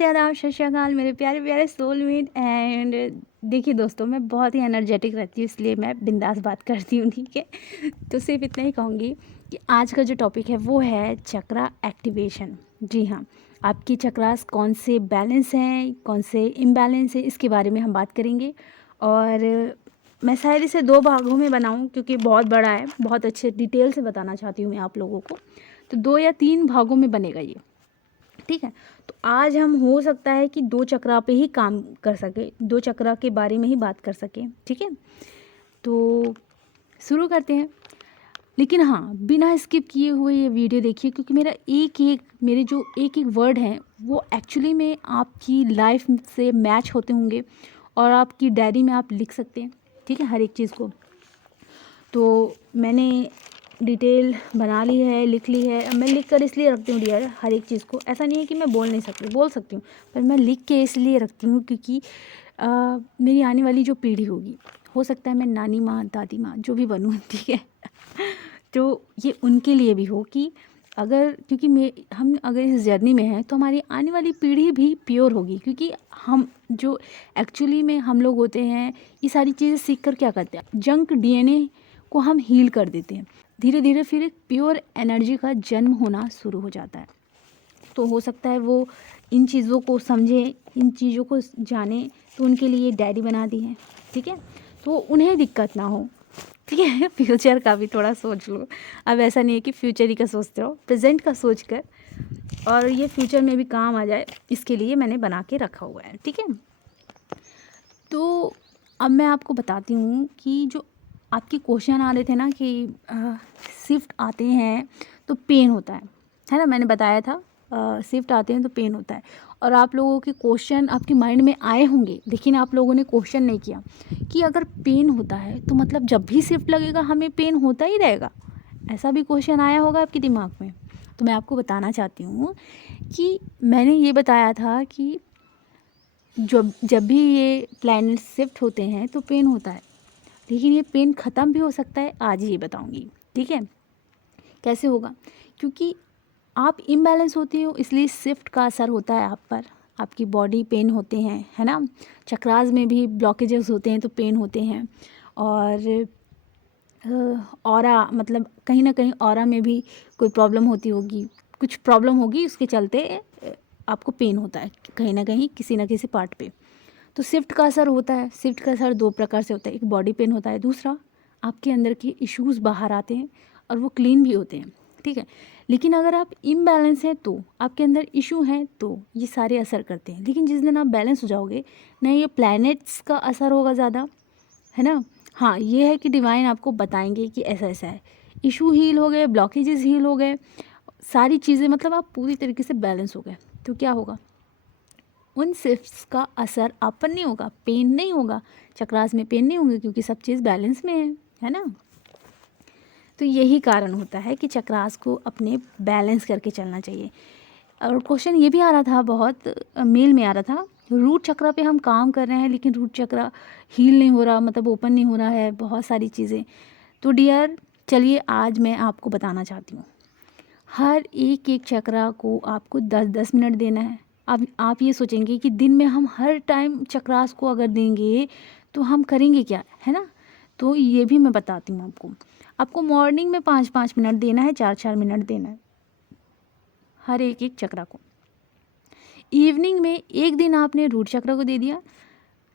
नमस्ते, आदाब, सत श्री अकाल मेरे प्यारे प्यारे सोलमेट। एंड देखिए दोस्तों, मैं बहुत ही एनर्जेटिक रहती हूँ, इसलिए मैं बिंदास बात करती हूँ, ठीक है। तो सिर्फ इतना ही कहूँगी कि आज का जो टॉपिक है वो है चक्रा एक्टिवेशन। जी हाँ, आपकी चक्रास कौन से बैलेंस हैं, कौन से इम्बैलेंस है, इसके बारे में हम बात करेंगे। और मैं शायद इसे 2 भागों में बनाऊँ क्योंकि बहुत बड़ा है, बहुत अच्छे डिटेल से बताना चाहती हूँ मैं आप लोगों को। तो 2 या 3 भागों में बनेगा ये, ठीक है। तो आज हम हो सकता है कि 2 चक्रा पे ही काम कर सके, 2 चक्रा के बारे में ही बात कर सकें, ठीक है। तो शुरू करते हैं, लेकिन हाँ, बिना स्किप किए हुए ये वीडियो देखिए, क्योंकि मेरे जो एक एक वर्ड हैं वो एक्चुअली में आपकी लाइफ से मैच होते होंगे और आपकी डायरी में आप लिख सकते हैं, ठीक है, हर एक चीज़ को। तो मैंने डिटेल बना ली है, लिख ली है। अब मैं लिख कर इसलिए रखती हूँ डियर हर एक चीज़ को, ऐसा नहीं है कि मैं बोल नहीं सकती, बोल सकती हूँ, पर मैं लिख के इसलिए रखती हूँ क्योंकि मेरी आने वाली जो पीढ़ी होगी, हो सकता है मैं नानी माँ, दादी माँ, जो भी बनूँ, ठीक है। तो ये उनके लिए भी हो कि अगर, क्योंकि हम अगर इस जर्नी में हैं तो हमारी आने वाली पीढ़ी भी प्योर होगी, क्योंकि हम जो एक्चुअली में हम लोग होते हैं, ये सारी चीज़ें सीख कर क्या करते हैं, जंक डीएनए को हम हील कर देते हैं। धीरे धीरे फिर एक प्योर एनर्जी का जन्म होना शुरू हो जाता है। तो हो सकता है वो इन चीज़ों को समझे, इन चीज़ों को जाने, तो उनके लिए डायरी बना दी है, ठीक है, तो उन्हें दिक्कत ना हो, ठीक है। फ्यूचर का भी थोड़ा सोच लो। अब ऐसा नहीं है कि फ्यूचर ही का सोचते हो, प्रेजेंट का सोच कर, और ये फ्यूचर में भी काम आ जाए, इसके लिए मैंने बना के रखा हुआ है, ठीक है। तो अब मैं आपको बताती हूँ कि जो आपके क्वेश्चन आ रहे थे ना कि शिफ्ट आते हैं तो पेन होता है ना, मैंने बताया था शिफ्ट आते हैं तो पेन होता है। और आप लोगों के क्वेश्चन आपके माइंड में आए होंगे, लेकिन आप लोगों ने क्वेश्चन नहीं किया कि अगर पेन होता है तो मतलब जब भी शिफ्ट लगेगा हमें पेन होता ही रहेगा। ऐसा भी क्वेश्चन आया होगा आपके दिमाग में। तो मैं आपको बताना चाहती हूँ कि मैंने ये बताया था कि जब भी ये प्लैनेट शिफ्ट होते हैं तो पेन होता है, लेकिन ये पेन ख़त्म भी हो सकता है, आज ही बताऊंगी, ठीक है। कैसे होगा, क्योंकि आप इम्बैलेंस होते हो, इसलिए शिफ्ट का असर होता है आप पर, आपकी बॉडी पेन होते हैं, है ना। चक्रास में भी ब्लॉकेजेस होते हैं तो पेन होते हैं। और ऑरा, मतलब कहीं ना कहीं ऑरा में भी कोई प्रॉब्लम होती होगी, कुछ प्रॉब्लम होगी, उसके चलते आपको पेन होता है कहीं ना किसी पार्ट पे। तो शिफ्ट का असर होता है। शिफ्ट का असर 2 प्रकार से होता है, एक बॉडी पेन होता है, दूसरा आपके अंदर के इश्यूज़ बाहर आते हैं और वो क्लीन भी होते हैं, ठीक है। लेकिन अगर आप इम्बैलेंस हैं तो आपके अंदर इशू हैं तो ये सारे असर करते हैं। लेकिन जिस दिन आप बैलेंस हो जाओगे ना, ये प्लैनेट्स का असर होगा ज़्यादा, है ना। हाँ, ये है कि डिवाइन आपको बताएंगे कि ऐसा ऐसा है, इशू हील हो गए, ब्लॉकेजेस हील हो गए, सारी चीज़ें, मतलब आप पूरी तरीके से बैलेंस हो गए। तो क्या होगा, उन शिफ्ट्स का असर आप पर नहीं होगा, पेन नहीं होगा, चक्रास में पेन नहीं होंगे, क्योंकि सब चीज़ बैलेंस में है ना। तो यही कारण होता है कि चक्रास को अपने बैलेंस करके चलना चाहिए। और क्वेश्चन ये भी आ रहा था, बहुत मेल में आ रहा था, रूट चक्रा पे हम काम कर रहे हैं लेकिन रूट चक्रा हील नहीं हो रहा, मतलब ओपन नहीं हो रहा है, बहुत सारी चीज़ें। तो डियर, चलिए आज मैं आपको बताना चाहती हूँ, हर एक एक चक्रा को आपको 10-10 मिनट देना है। अब आप ये सोचेंगे कि दिन में हम हर टाइम चक्रास को अगर देंगे तो हम करेंगे क्या, है ना। तो ये भी मैं बताती हूँ आपको। आपको मॉर्निंग में 5-5 मिनट देना है, 4-4 मिनट देना है हर एक एक चक्रा को। इवनिंग में एक दिन आपने रूट चक्र को दे दिया,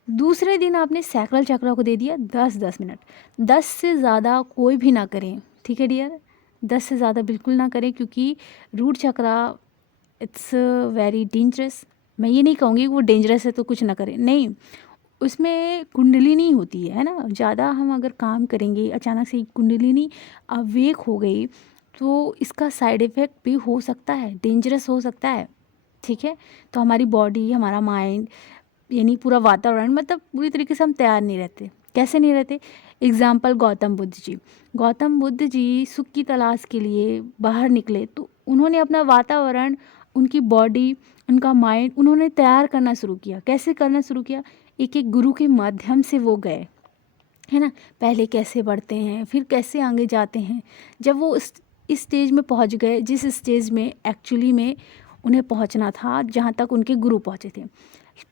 दूसरे दिन आपने सैक्रल चक्र को दे दिया 10-10 मिनट। 10 से ज़्यादा कोई भी ना करें, ठीक है डियर, 10 से ज़्यादा बिल्कुल ना करें, क्योंकि root chakra it's very dangerous. मैं ये नहीं कहूँगी वो डेंजरस है तो कुछ ना करें, नहीं, उसमें कुंडलिनी होती है ना, ज़्यादा हम अगर काम करेंगे, अचानक से कुंडलिनी अवेक हो गई तो इसका साइड इफ़ेक्ट भी हो सकता है, डेंजरस हो सकता है, ठीक है। तो हमारी बॉडी, हमारा माइंड, यानी पूरा वातावरण, मतलब पूरी तरीके से हम तैयार नहीं रहते। कैसे नहीं रहते, एग्जाम्पल गौतम बुद्ध जी सुख की तलाश के लिए बाहर निकले, तो उन्होंने अपना वातावरण, उनकी बॉडी, उनका माइंड उन्होंने तैयार करना शुरू किया। कैसे करना शुरू किया, एक एक गुरु के माध्यम से वो गए, है ना। पहले कैसे बढ़ते हैं, फिर कैसे आगे जाते हैं, जब वो इस स्टेज में पहुंच गए, जिस स्टेज में एक्चुअली में उन्हें पहुंचना था जहां तक उनके गुरु पहुंचे थे।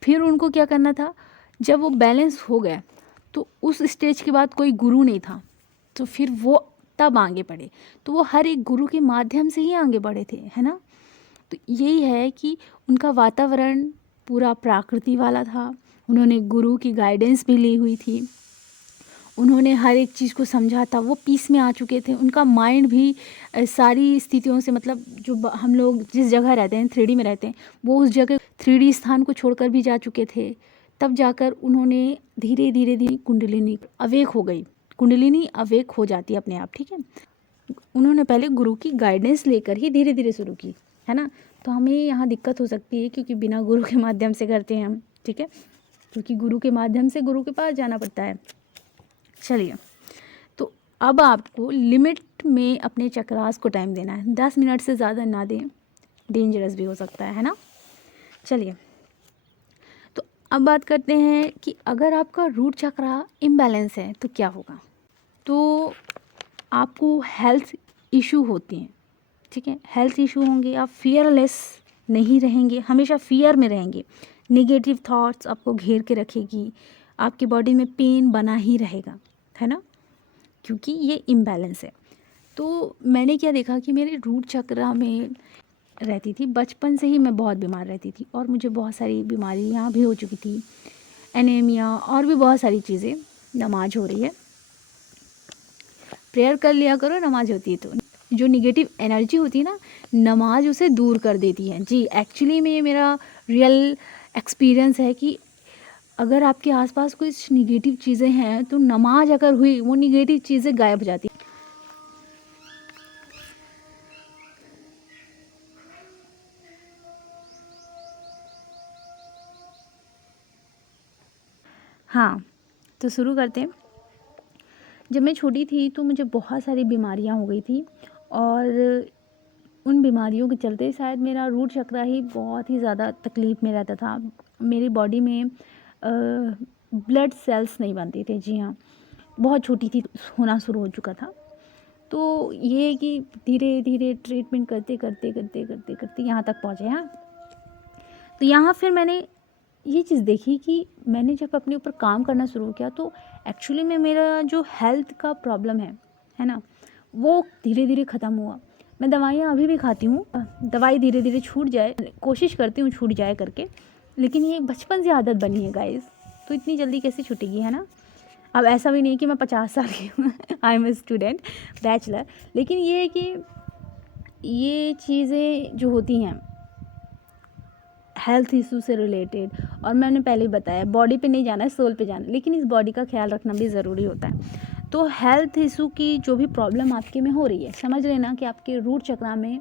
फिर उनको क्या करना था, जब वो बैलेंस हो गए तो उस स्टेज के बाद कोई गुरु नहीं था, तो फिर वो तब आगे बढ़े। तो वो हर एक गुरु के माध्यम से ही आगे बढ़े थे, है ना। तो यही है कि उनका वातावरण पूरा प्रकृति वाला था, उन्होंने गुरु की गाइडेंस भी ली हुई थी, उन्होंने हर एक चीज़ को समझा था, वो पीस में आ चुके थे, उनका माइंड भी सारी स्थितियों से, मतलब जो हम लोग जिस जगह रहते हैं 3D में रहते हैं, वो उस जगह 3D स्थान को छोड़कर भी जा चुके थे। तब जाकर उन्होंने धीरे धीरे धीरे कुंडलिनी अवेक हो गई, कुंडलिनी अवेक हो जाती है अपने आप, ठीक है। उन्होंने पहले गुरु की गाइडेंस लेकर ही धीरे धीरे शुरू की, है ना। तो हमें यहाँ दिक्कत हो सकती है क्योंकि बिना गुरु के माध्यम से करते हैं हम, ठीक है, क्योंकि गुरु के माध्यम से गुरु के पास जाना पड़ता है। चलिए, तो अब आपको लिमिट में अपने चक्रास को टाइम देना है, 10 मिनट से ज़्यादा ना दें, डेंजरस भी हो सकता है ना। चलिए, तो अब बात करते हैं कि अगर आपका रूट चक्रा इम्बैलेंस है तो क्या होगा। तो आपको हेल्थ इशू होते हैं, ठीक है, हेल्थ इशू होंगे, आप फियरलेस नहीं रहेंगे, हमेशा फियर में रहेंगे, नेगेटिव थॉट्स आपको घेर के रखेगी, आपकी बॉडी में पेन बना ही रहेगा, है ना, क्योंकि ये इम्बैलेंस है। तो मैंने क्या देखा कि मेरे रूट चक्रा में रहती थी, बचपन से ही मैं बहुत बीमार रहती थी और मुझे बहुत सारी बीमारियाँ भी हो चुकी थी, एनीमिया और भी बहुत सारी चीज़ें। नमाज हो रही है, प्रेयर कर लिया करो, नमाज होती है तो जो निगेटिव एनर्जी होती है ना, नमाज उसे दूर कर देती है। जी, एक्चुअली में ये मेरा रियल एक्सपीरियंस है कि अगर आपके आसपास कुछ निगेटिव चीज़ें हैं तो नमाज अगर हुई, वो निगेटिव चीज़ें गायब हो जाती। हाँ, तो शुरू करते हैं। जब मैं छोटी थी तो मुझे बहुत सारी बीमारियां हो गई थी और उन बीमारियों के चलते शायद मेरा रूट चक्रा ही बहुत ही ज़्यादा तकलीफ़ में रहता था। मेरी बॉडी में ब्लड सेल्स नहीं बनते थे। जी हाँ, बहुत छोटी थी, होना शुरू हो चुका था। तो ये है कि धीरे धीरे ट्रीटमेंट करते करते करते करते करते यहाँ तक पहुँचे। हाँ, तो यहाँ फिर मैंने ये चीज़ देखी कि मैंने जब अपने ऊपर काम करना शुरू किया तो एक्चुअली में मेरा जो हेल्थ का प्रॉब्लम है ना, वो धीरे धीरे ख़त्म हुआ। मैं दवाइयाँ अभी भी खाती हूँ, दवाई धीरे धीरे छूट जाए, कोशिश करती हूँ छूट जाए करके, लेकिन ये बचपन से आदत बनी है गाइस, तो इतनी जल्दी कैसे छूटेगी, है ना। अब ऐसा भी नहीं कि मैं 50 साल की हूँ, I am a student, bachelor, लेकिन ये है कि ये चीज़ें जो होती हैं हेल्थ इशू से रिलेटेड, और मैंने पहले ही बताया बॉडी पे नहीं जाना है, सोल पे जाना है, लेकिन इस बॉडी का ख्याल रखना भी ज़रूरी होता है। तो हेल्थ इशू की जो भी प्रॉब्लम आपके में हो रही है, समझ लेना कि आपके रूट चक्रा में,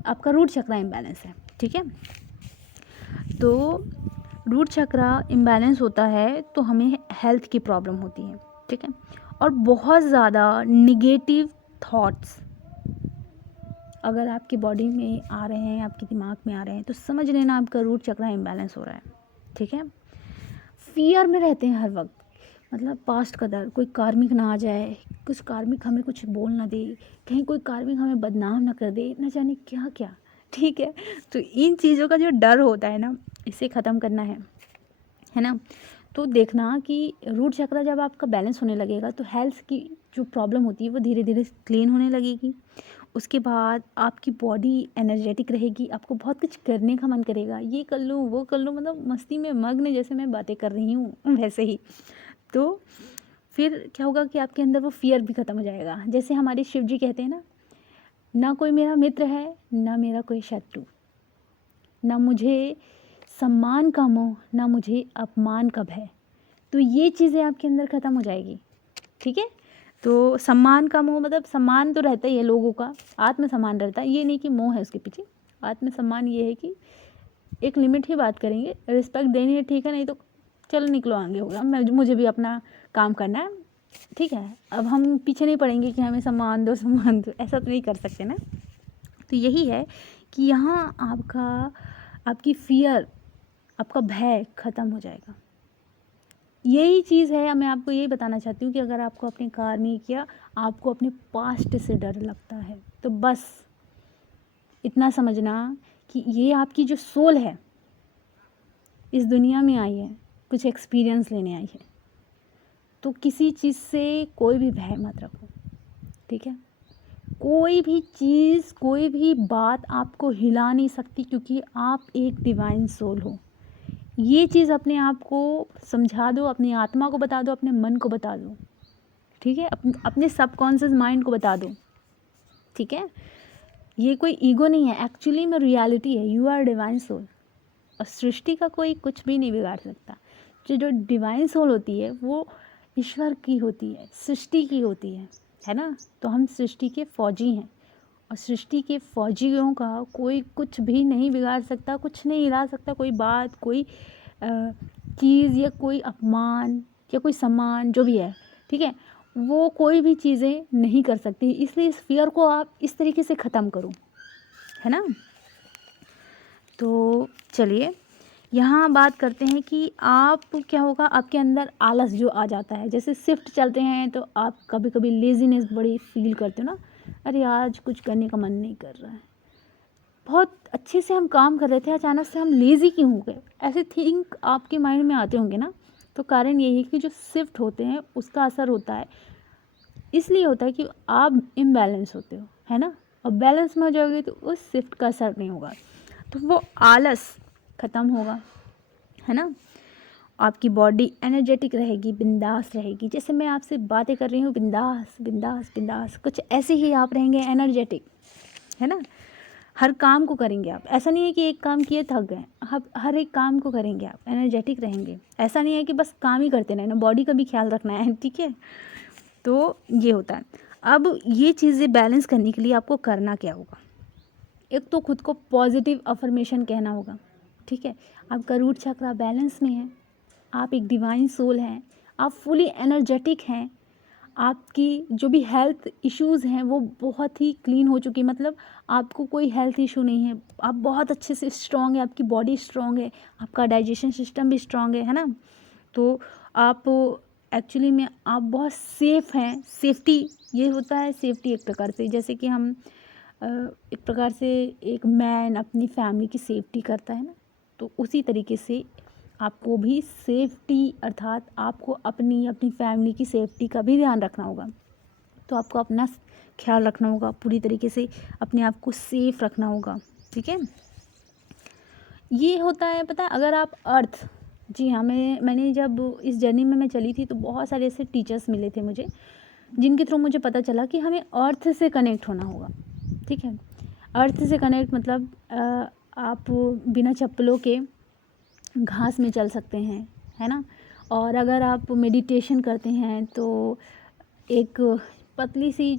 आपका रूट चक्रा इम्बैलेंस है, ठीक है। तो रूट चक्रा इम्बैलेंस होता है तो हमें हेल्थ की प्रॉब्लम होती है, ठीक है, और बहुत ज़्यादा निगेटिव थॉट्स अगर आपकी बॉडी में आ रहे हैं, आपके दिमाग में आ रहे हैं, तो समझ लेना आपका रूट चक्रा इम्बैलेंस हो रहा है, ठीक है। फियर में रहते हैं हर वक्त, मतलब पास्ट का डर, कोई कार्मिक ना आ जाए, कुछ कार्मिक हमें कुछ बोल ना दे, कहीं कोई कार्मिक हमें बदनाम ना कर दे, ना जाने क्या क्या, ठीक है। तो इन चीज़ों का जो डर होता है ना, इसे ख़त्म करना है ना। तो देखना कि रूट चक्रा जब आपका बैलेंस होने लगेगा तो हेल्थ की जो प्रॉब्लम होती है वो धीरे धीरे क्लीन होने लगेगी। उसके बाद आपकी बॉडी एनर्जेटिक रहेगी, आपको बहुत कुछ करने का मन करेगा, ये कर लूँ वो कर लूँ, मतलब मस्ती में मग्न जैसे मैं बातें कर रही हूँ वैसे ही। तो फिर क्या होगा कि आपके अंदर वो फियर भी ख़त्म हो जाएगा। जैसे हमारे शिव जी कहते हैं ना कोई मेरा मित्र है, ना मेरा कोई शत्रु, ना मुझे सम्मान का मोह, ना मुझे अपमान का भय। तो ये चीज़ें आपके अंदर ख़त्म हो जाएगी, ठीक है। तो सम्मान का मोह मतलब सम्मान तो रहता ही है लोगों का, आत्मसम्मान रहता है, ये नहीं कि मोह है उसके पीछे। आत्मसम्मान ये है कि एक लिमिट ही बात करेंगे, रिस्पेक्ट देनी है, ठीक है, नहीं तो चलो निकलो आगे, होगा मुझे भी अपना काम करना है, ठीक है। अब हम पीछे नहीं पड़ेंगे कि हमें सम्मान दो सम्मान दो, ऐसा तो नहीं कर सकते ना। तो यही है कि यहाँ आपकी फियर, आपका भय ख़त्म हो जाएगा। यही चीज़ है, मैं आपको यही बताना चाहती हूँ कि अगर आपको अपने कार्मिक या आपको अपने पास्ट से डर लगता है तो बस इतना समझना कि ये आपकी जो सोल है इस दुनिया में आई है, कुछ एक्सपीरियंस लेने आई है। तो किसी चीज़ से कोई भी भय मत रखो, ठीक है। कोई भी चीज़, कोई भी बात आपको हिला नहीं सकती, क्योंकि आप एक डिवाइन सोल हो। ये चीज़ अपने आप को समझा दो, अपनी आत्मा को बता दो, अपने मन को बता दो, ठीक है। अपने सबकॉन्शियस माइंड को बता दो, ठीक है। ये कोई ईगो नहीं है, एक्चुअली में रियलिटी है। यू आर डिवाइन सोल, और सृष्टि का कोई कुछ भी नहीं बिगाड़ सकता। जो डिवाइन सोल होती है वो ईश्वर की होती है, सृष्टि की होती है ना। तो हम सृष्टि के फौजी हैं, और सृष्टि के फौजियों का कोई कुछ भी नहीं बिगाड़ सकता, कुछ नहीं हिला सकता। कोई बात, कोई चीज़, या कोई अपमान, या कोई सम्मान, जो भी है, ठीक है, वो कोई भी चीज़ें नहीं कर सकती। इसलिए इस फियर को आप इस तरीके से ख़त्म करो, है ना। तो चलिए यहाँ बात करते हैं कि आप क्या होगा, आपके अंदर आलस जो आ जाता है। जैसे शिफ्ट चलते हैं तो आप कभी कभी लेज़ीनेस बड़ी फील करते हो ना, अरे आज कुछ करने का मन नहीं कर रहा है, बहुत अच्छे से हम काम कर रहे थे, अचानक से हम लेज़ी क्यों हो गए, ऐसे थिंक आपके माइंड में आते होंगे ना। तो कारण यही है कि जो शिफ्ट होते हैं उसका असर होता है, इसलिए होता है कि आप इम्बैलेंस होते हो, है ना। और बैलेंस में हो जाओगे तो उस शिफ्ट का असर नहीं होगा, तो वो आलस ख़त्म होगा, है ना। आपकी बॉडी एनर्जेटिक रहेगी, बिंदास रहेगी। जैसे मैं आपसे बातें कर रही हूँ, बिंदास बिंदास बिंदास, कुछ ऐसे ही आप रहेंगे एनर्जेटिक, है ना। हर काम को करेंगे आप, ऐसा नहीं है कि एक काम किए थक गए, हर एक काम को करेंगे आप, एनर्जेटिक रहेंगे। ऐसा नहीं है कि बस काम ही करते रहना, बॉडी का भी ख्याल रखना है, ठीक है। तो ये होता है। अब ये चीज़ें बैलेंस करने के लिए आपको करना क्या होगा, एक तो खुद को पॉजिटिव अफर्मेशन कहना होगा, ठीक है। आपका रूट चक्रा बैलेंस में है, आप एक डिवाइन सोल हैं, आप फुली एनर्जेटिक हैं, आपकी जो भी हेल्थ इश्यूज़ हैं वो बहुत ही क्लीन हो चुकी, मतलब आपको कोई हेल्थ इशू नहीं है, आप बहुत अच्छे से स्ट्रॉन्ग है, आपकी बॉडी स्ट्रॉन्ग है, आपका डाइजेशन सिस्टम भी स्ट्रॉन्ग है ना। तो आप एक्चुअली में आप बहुत सेफ़ हैं। सेफ्टी ये होता है, सेफ्टी एक प्रकार से, जैसे कि हम एक प्रकार से एक मैन अपनी फैमिली की सेफ्टी करता है ना, तो उसी तरीके से आपको भी सेफ्टी, अर्थात आपको अपनी फैमिली की सेफ्टी का भी ध्यान रखना होगा। तो आपको अपना ख्याल रखना होगा, पूरी तरीके से अपने आप को सेफ रखना होगा, ठीक है। ये होता है, पता है, अगर आप अर्थ, जी हाँ, मैंने जब इस जर्नी में मैं चली थी तो बहुत सारे ऐसे टीचर्स मिले थे मुझे, जिनके थ्रू मुझे पता चला कि हमें अर्थ से कनेक्ट होना होगा, ठीक है। अर्थ से कनेक्ट मतलब आप बिना चप्पलों के घास में चल सकते हैं, है ना। और अगर आप मेडिटेशन करते हैं तो एक पतली सी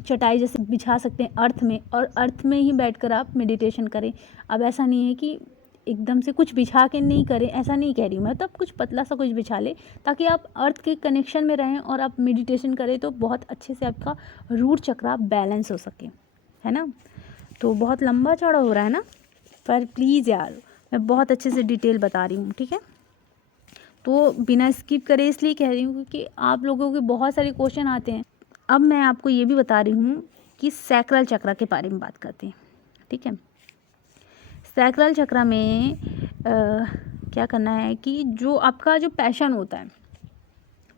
चटाई जैसे बिछा सकते हैं अर्थ में, और अर्थ में ही बैठकर आप मेडिटेशन करें। अब ऐसा नहीं है कि एकदम से कुछ बिछा के नहीं करें, ऐसा नहीं कह रही हूँ मैं, तब कुछ पतला सा कुछ बिछा ले ताकि आप अर्थ के कनेक्शन में रहें और आप मेडिटेशन करें, तो बहुत अच्छे से आपका रूट चक्रा बैलेंस हो सके, है ना। तो बहुत लंबा चौड़ा हो रहा है ना, पर प्लीज़ यार मैं बहुत अच्छे से डिटेल बता रही हूँ, ठीक है। तो बिना स्किप करे इसलिए कह रही हूँ क्योंकि आप लोगों के बहुत सारे क्वेश्चन आते हैं। अब मैं आपको ये भी बता रही हूँ कि सैक्रल चक्र के बारे में बात करते हैं, ठीक है। सैक्रल चक्र में क्या करना है कि जो आपका जो पैशन होता है,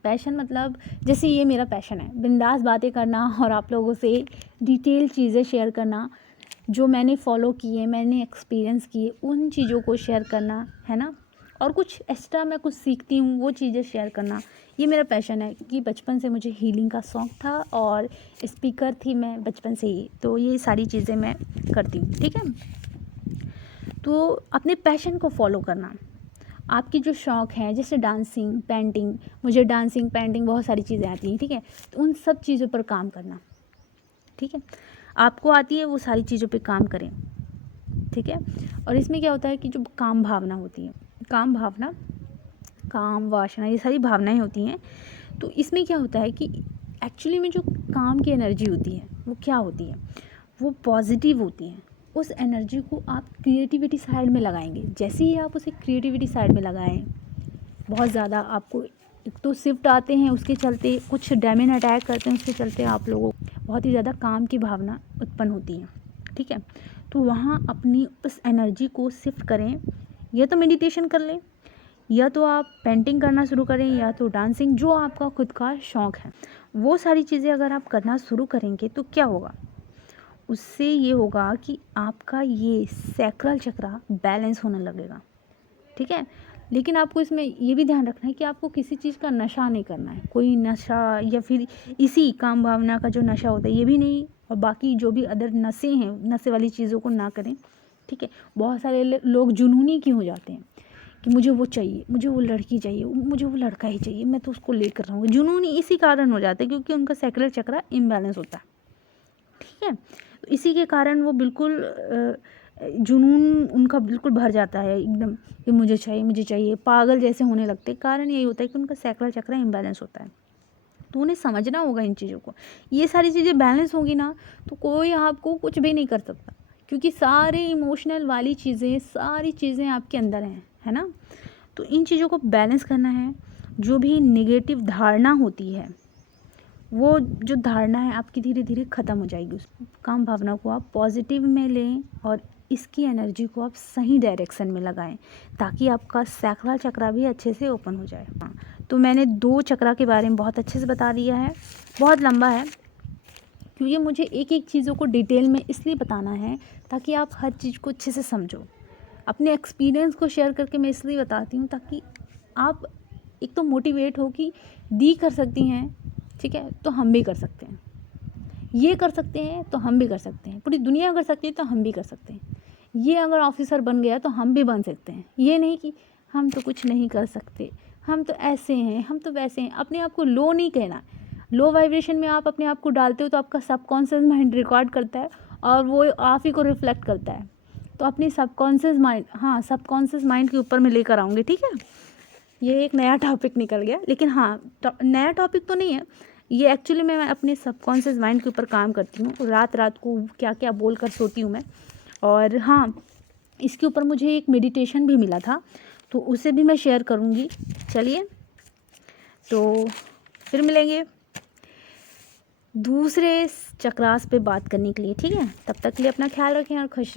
पैशन मतलब जैसे ये मेरा पैशन है, बिंदास बातें करना और आप लोगों से डिटेल चीज़ें शेयर करना, जो मैंने फॉलो किए, मैंने एक्सपीरियंस किए, उन चीज़ों को शेयर करना, है ना। और कुछ एक्स्ट्रा मैं कुछ सीखती हूँ वो चीज़ें शेयर करना, ये मेरा पैशन है। कि बचपन से मुझे हीलिंग का शौक़ था और स्पीकर थी मैं बचपन से ही, तो ये सारी चीज़ें मैं करती हूँ, ठीक है। तो अपने पैशन को फॉलो करना, आपकी जो शौक़ है, जैसे डांसिंग, पेंटिंग, मुझे डांसिंग, पेंटिंग बहुत सारी चीज़ें आती हैं, ठीक है। तो उन सब चीज़ों पर काम करना, ठीक है। आपको आती है वो सारी चीज़ों पे काम करें, ठीक है। और इसमें क्या होता है कि जो काम भावना होती है, काम भावना, काम वासना, ये सारी भावनाएं होती हैं। तो इसमें क्या होता है कि एक्चुअली में जो काम की एनर्जी होती है वो क्या होती है, वो पॉजिटिव होती है। उस एनर्जी को आप क्रिएटिविटी साइड में लगाएंगे। जैसे ही आप उसे क्रिएटिविटी साइड में लगाएं, बहुत ज़्यादा आपको, एक तो शिफ्ट आते हैं उसके चलते, कुछ डेमन अटैक करते हैं उसके चलते आप लोगों को बहुत ही ज़्यादा काम की भावना उत्पन्न होती है, ठीक है। तो वहाँ अपनी उस एनर्जी को शिफ्ट करें। या तो मेडिटेशन कर लें, या तो आप पेंटिंग करना शुरू करें, या तो डांसिंग, जो आपका खुद का शौक़ है। वो सारी चीज़ें अगर आप करना शुरू करेंगे तो क्या होगा, उससे ये होगा कि आपका ये सैक्रल चक्रा बैलेंस होने लगेगा, ठीक है। लेकिन आपको इसमें ये भी ध्यान रखना है कि आपको किसी चीज़ का नशा नहीं करना है, कोई नशा या फिर इसी काम भावना का जो नशा होता है ये भी नहीं, और बाकी जो भी अदर नशे हैं, नशे वाली चीज़ों को ना करें, ठीक है। बहुत सारे लोग जुनूनी क्यों हो जाते हैं कि मुझे वो चाहिए, मुझे वो लड़की चाहिए, मुझे वो लड़का ही चाहिए, मैं तो उसको लेकर रहूँगा। जुनूनी इसी कारण हो जाते हैं क्योंकि उनका सैक्रल चक्रा इम्बैलेंस होता है, ठीक है। तो इसी के कारण वो बिल्कुल जुनून उनका बिल्कुल भर जाता है एकदम कि मुझे चाहिए, पागल जैसे होने लगते हैं। कारण यही होता है कि उनका सैक्रल चक्रा इम्बैलेंस होता है। तो उन्हें समझना होगा इन चीज़ों को। ये सारी चीज़ें बैलेंस होंगी ना तो कोई आपको कुछ भी नहीं कर सकता, क्योंकि सारे इमोशनल वाली चीज़ें, सारी चीज़ें आपके अंदर हैं, है ना। तो इन चीज़ों को बैलेंस करना है। जो भी नेगेटिव धारणा होती है, वो जो धारणा है आपकी धीरे धीरे ख़त्म हो जाएगी। उस काम भावना को आप पॉजिटिव में लें और इसकी एनर्जी को आप सही डायरेक्शन में लगाएं, ताकि आपका सैक्रल चक्रा भी अच्छे से ओपन हो जाए। हाँ, तो मैंने 2 चक्रा के बारे में बहुत अच्छे से बता दिया है। बहुत लंबा है, क्योंकि मुझे एक एक चीज़ों को डिटेल में इसलिए बताना है ताकि आप हर चीज़ को अच्छे से समझो। अपने एक्सपीरियंस को शेयर करके मैं इसलिए बताती हूँ ताकि आप एक तो मोटिवेट हो कि दी कर सकती हैं, ठीक है, तो हम भी कर सकते हैं। ये कर सकते हैं तो हम भी कर सकते हैं। पूरी दुनिया कर सकती है तो हम भी कर सकते हैं। ये अगर ऑफिसर बन गया तो हम भी बन सकते हैं। ये नहीं कि हम तो कुछ नहीं कर सकते, हम तो ऐसे हैं, हम तो वैसे हैं। अपने आप को लो नहीं कहना। लो वाइब्रेशन में आप अपने आप को डालते हो तो आपका सबकॉन्शियस माइंड रिकॉर्ड करता है और वो आप ही को रिफ्लेक्ट करता है। तो अपनी सबकॉन्शियस माइंड, हाँ, सबकॉन्शियस माइंड के ऊपर मैं लेकर आऊँगी, ठीक है। ये एक नया टॉपिक निकल गया, लेकिन हाँ, नया टॉपिक तो नहीं है ये। एक्चुअली मैं अपने सबकॉन्शियस माइंड के ऊपर काम करती हूँ। रात रात को क्या क्या बोल कर सोती हूँ मैं। और हाँ, इसके ऊपर मुझे एक मेडिटेशन भी मिला था, तो उसे भी मैं शेयर करूँगी। चलिए, तो फिर मिलेंगे दूसरे चक्रास पे बात करने के लिए, ठीक है। तब तक के लिए अपना ख्याल रखें और खुश रहें।